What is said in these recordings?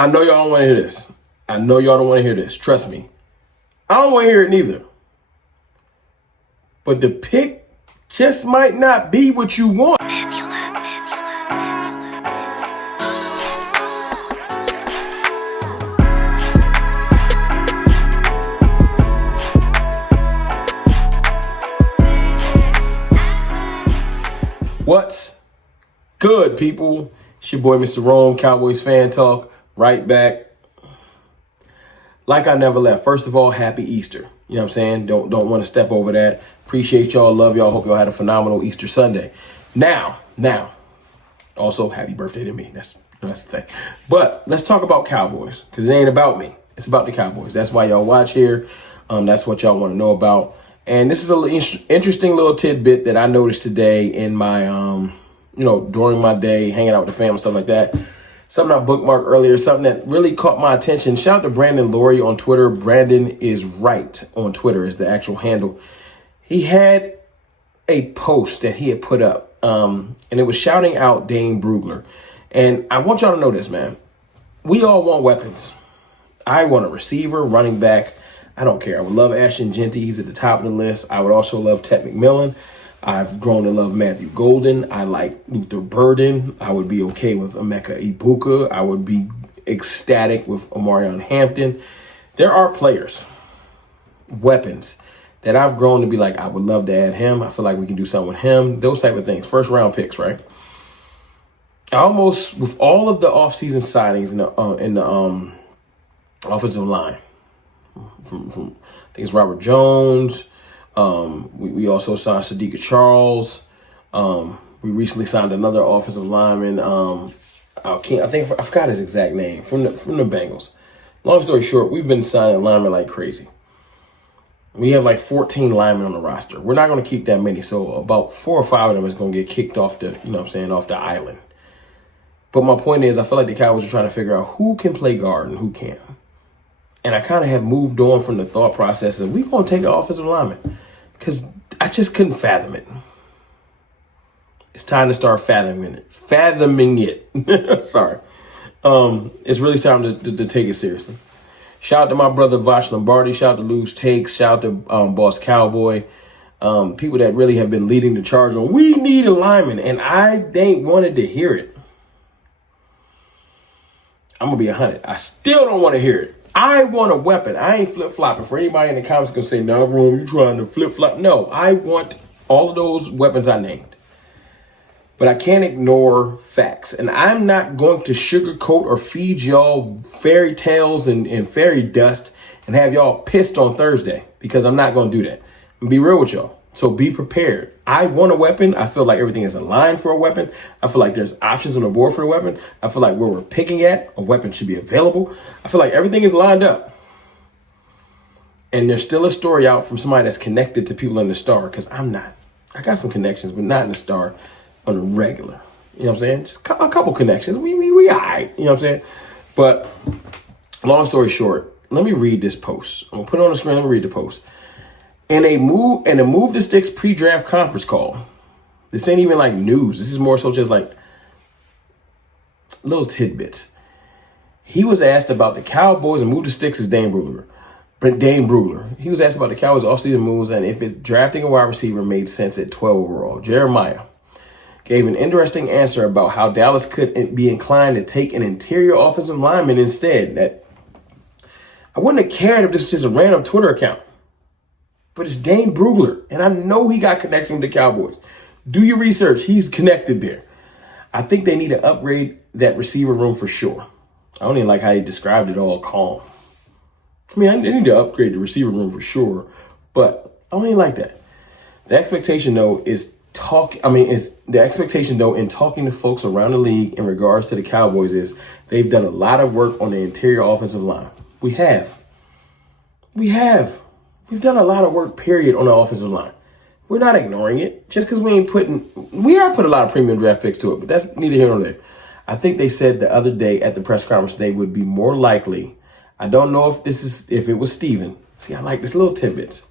I know y'all don't want to hear this. I know y'all don't want to hear this. Trust me. I don't want to hear it neither. But the pick just might not be what you want. What's good, people? It's your boy, Mr. Rome, Cowboys Fan Talk, right back. Like I never left. First of all, happy Easter. You know what I'm saying? Don't want to step over that. Appreciate y'all. Love y'all. Hope y'all had a phenomenal Easter Sunday. Now, also happy birthday to me. That's the thing. But let's talk about Cowboys, because it ain't about me. It's about the Cowboys. That's why y'all watch here. That's what y'all want to know about. And this is an interesting little tidbit that I noticed today in my, during my day, hanging out with the family, stuff like that. Something I bookmarked earlier, something that really caught my attention. Shout out to Brandon Laurie on Twitter. Brandon is right on Twitter is the actual handle. He had a post that he had put up, and it was shouting out Dane Bugler. And I want y'all to know this, man. We all want weapons. I want a receiver, running back. I don't care. I would love Ashton Genty. He's at the top of the list. I would also love Ted McMillan. I've grown to love Matthew Golden. I like Luther Burden. I would be okay with Emeka Ibuka. I would be ecstatic with Omarion Hampton. There are players, weapons, that I've grown to be like, I would love to add him. I feel like we can do something with him. Those type of things. First round picks, right? I almost, with all of the offseason signings in the offensive line, from I think it's Robert Jones. We also signed Sadiqa Charles. We recently signed another offensive lineman. I forgot his exact name from the Bengals. Long story short, we've been signing linemen like crazy. We have like 14 linemen on the roster. We're not going to keep that many, so about 4 or 5 of them is going to get kicked off off the island. But my point is, I feel like the Cowboys are trying to figure out who can play guard and who can't. And I kind of have moved on from the thought process of we're going to take an offensive lineman, because I just couldn't fathom it. It's time to start fathoming it. Sorry. It's really time to take it seriously. Shout out to my brother Vosh Lombardi. Shout out to Lou's Takes. Shout out to Boss Cowboy. People that really have been leading the charge on we need a lineman. And I ain't wanted to hear it. I'm going to be 100. I still don't want to hear it. I want a weapon. I ain't flip-flopping. For anybody in the comments going to say, no, Rome, you trying to flip-flop. No, I want all of those weapons I named. But I can't ignore facts. And I'm not going to sugarcoat or feed y'all fairy tales and fairy dust and have y'all pissed on Thursday, because I'm not going to do that. I'm going to be real with y'all. So be prepared. I want a weapon. I feel like everything is aligned for a weapon. I feel like there's options on the board for a weapon. I feel like where we're picking at, a weapon should be available. I feel like everything is lined up. And there's still a story out from somebody that's connected to people in the Star, because I'm not. I got some connections, but not in the Star on the regular. You know what I'm saying? Just a couple connections. We all right. You know what I'm saying? But long story short, let me read this post. I'm going to put it on the screen. Let me read the post. In a move the sticks pre-draft conference call. This ain't even like news. This is more so just like little tidbits. He was asked about the Cowboys, and move the sticks is Dane Bugler. But Dane Bugler, he was asked about the Cowboys offseason moves and if drafting a wide receiver made sense at 12 overall. Jeremiah gave an interesting answer about how Dallas could be inclined to take an interior offensive lineman instead. That I wouldn't have cared if this was just a random Twitter account. But it's Dane Bugler, and I know he got connection with the Cowboys. Do your research. He's connected there. I think they need to upgrade that receiver room for sure. I don't even like how he described it all calm. I mean, they need to upgrade the receiver room for sure, but I don't even like that. The expectation, though, in talking to folks around the league in regards to the Cowboys is they've done a lot of work on the interior offensive line. We have. We've done a lot of work, period, on the offensive line. We're not ignoring it. Just because we have put a lot of premium draft picks to it, but that's neither here nor there. I think they said the other day at the press conference they would be more likely. I don't know if it was Steven. See, I like this little tidbits,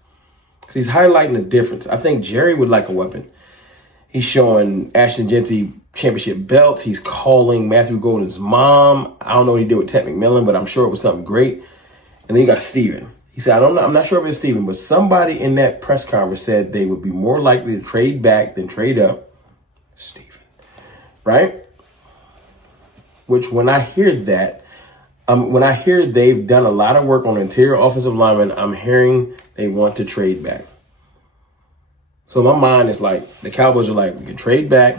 because he's highlighting the difference. I think Jerry would like a weapon. He's showing Ashton Genty championship belts. He's calling Matthew Golden's mom. I don't know what he did with Ted McMillan, but I'm sure it was something great. And then you got Steven. He said, I'm not sure if it's Steven, but somebody in that press conference said they would be more likely to trade back than trade up. Steven. Right? Which when I hear that, when I hear they've done a lot of work on interior offensive linemen, I'm hearing they want to trade back. So my mind is like, the Cowboys are like, we can trade back,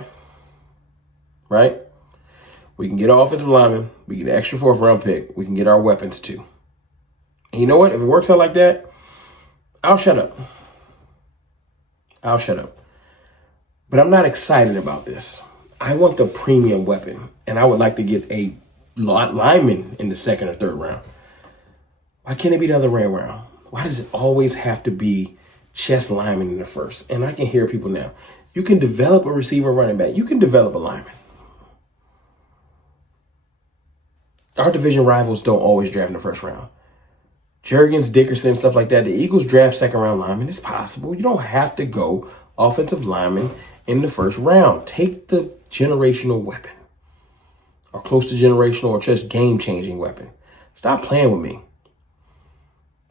right? We can get an offensive lineman. We get an extra 4th round pick. We can get our weapons too. And you know what? If it works out like that, I'll shut up. I'll shut up. But I'm not excited about this. I want the premium weapon, and I would like to get a lineman in the 2nd or 3rd round. Why can't it be the other way around? Why does it always have to be chess lineman in the 1st? And I can hear people now. You can develop a receiver running back. You can develop a lineman. Our division rivals don't always draft in the 1st round. Jurgens, Dickerson, stuff like that. The Eagles draft 2nd round linemen. It's possible. You don't have to go offensive lineman in the 1st round. Take the generational weapon, or close to generational, or just game-changing weapon. Stop playing with me.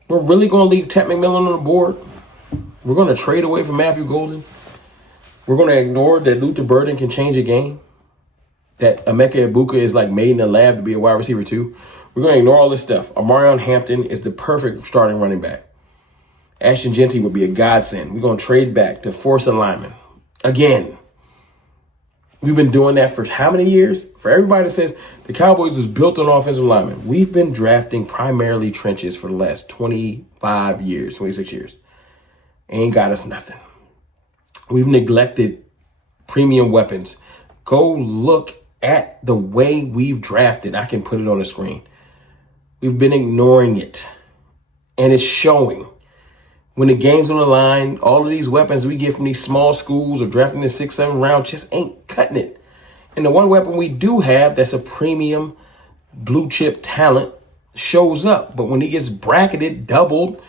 We're really going to leave Ted McMillan on the board. We're going to trade away from Matthew Golden. We're going to ignore that Luther Burden can change a game, that Emeka Egbuka is like made in the lab to be a wide receiver too. We're going to ignore all this stuff. Amarion Hampton is the perfect starting running back. Ashton Jeanty would be a godsend. We're going to trade back to force a lineman. Again, we've been doing that for how many years? For everybody that says the Cowboys was built on offensive linemen, we've been drafting primarily trenches for the last 25 years, 26 years. Ain't got us nothing. We've neglected premium weapons. Go look at the way we've drafted. I can put it on the screen. We've been ignoring it, and it's showing. When the game's on the line, all of these weapons we get from these small schools or drafting in the 6th, 7th round just ain't cutting it. And the one weapon we do have that's a premium blue chip talent shows up. But when he gets bracketed, doubled,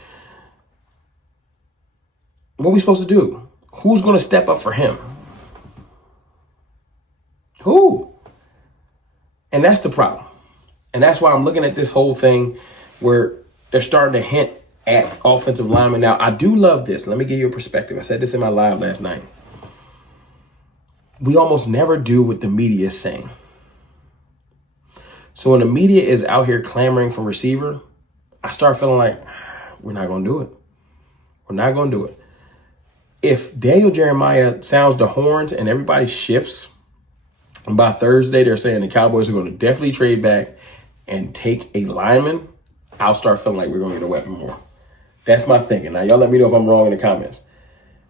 what are we supposed to do? Who's going to step up for him? Who? And that's the problem. And that's why I'm looking at this whole thing where they're starting to hint at offensive linemen. Now, I do love this. Let me give you a perspective. I said this in my live last night. We almost never do what the media is saying. So when the media is out here clamoring for receiver, I start feeling like we're not going to do it. We're not going to do it. If Daniel Jeremiah sounds the horns and everybody shifts, and by Thursday they're saying the Cowboys are going to definitely trade back and take a lineman, I'll start feeling like we're going to get a weapon more. That's my thinking. Now, y'all let me know if I'm wrong in the comments.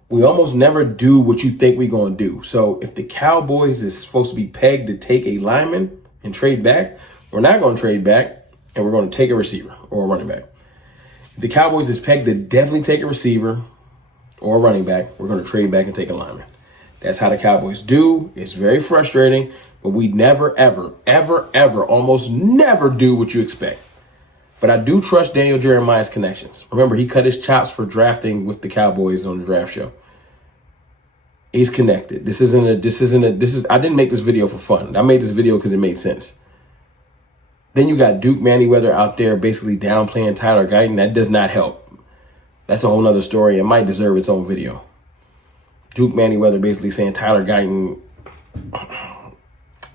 We almost never do what you think we're going to do. So if the Cowboys is supposed to be pegged to take a lineman and trade back, we're not going to trade back, and we're going to take a receiver or a running back. If the Cowboys is pegged to definitely take a receiver or a running back, we're going to trade back and take a lineman. That's how the Cowboys do. It's very frustrating, but we never, ever, ever, ever, almost never do what you expect. But I do trust Daniel Jeremiah's connections. Remember, he cut his chops for drafting with the Cowboys on the draft show. He's connected. I didn't make this video for fun. I made this video because it made sense. Then you got Duke Manyweather out there basically downplaying Tyler Guyton. That does not help. That's a whole nother story. It might deserve its own video. Duke Manyweather basically saying Tyler Guyton,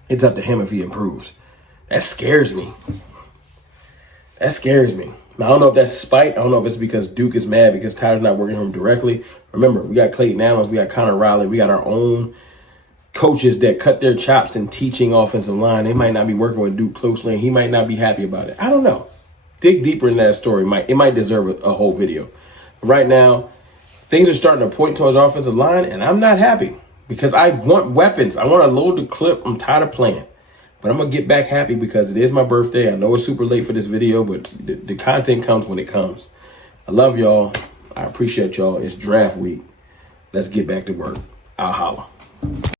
it's up to him if he improves. That scares me. That scares me. Now, I don't know if that's spite. I don't know if it's because Duke is mad because Tyler's not working with him directly. Remember, we got Clayton Adams, we got Connor Riley, we got our own coaches that cut their chops in teaching offensive line. They might not be working with Duke closely, and he might not be happy about it. I don't know. Dig deeper in that story. It might deserve a whole video. But right now, things are starting to point towards offensive line, and I'm not happy because I want weapons. I want to load the clip. I'm tired of playing. But I'm going to get back happy because it is my birthday. I know it's super late for this video, but the content comes when it comes. I love y'all. I appreciate y'all. It's draft week. Let's get back to work. I'll holla.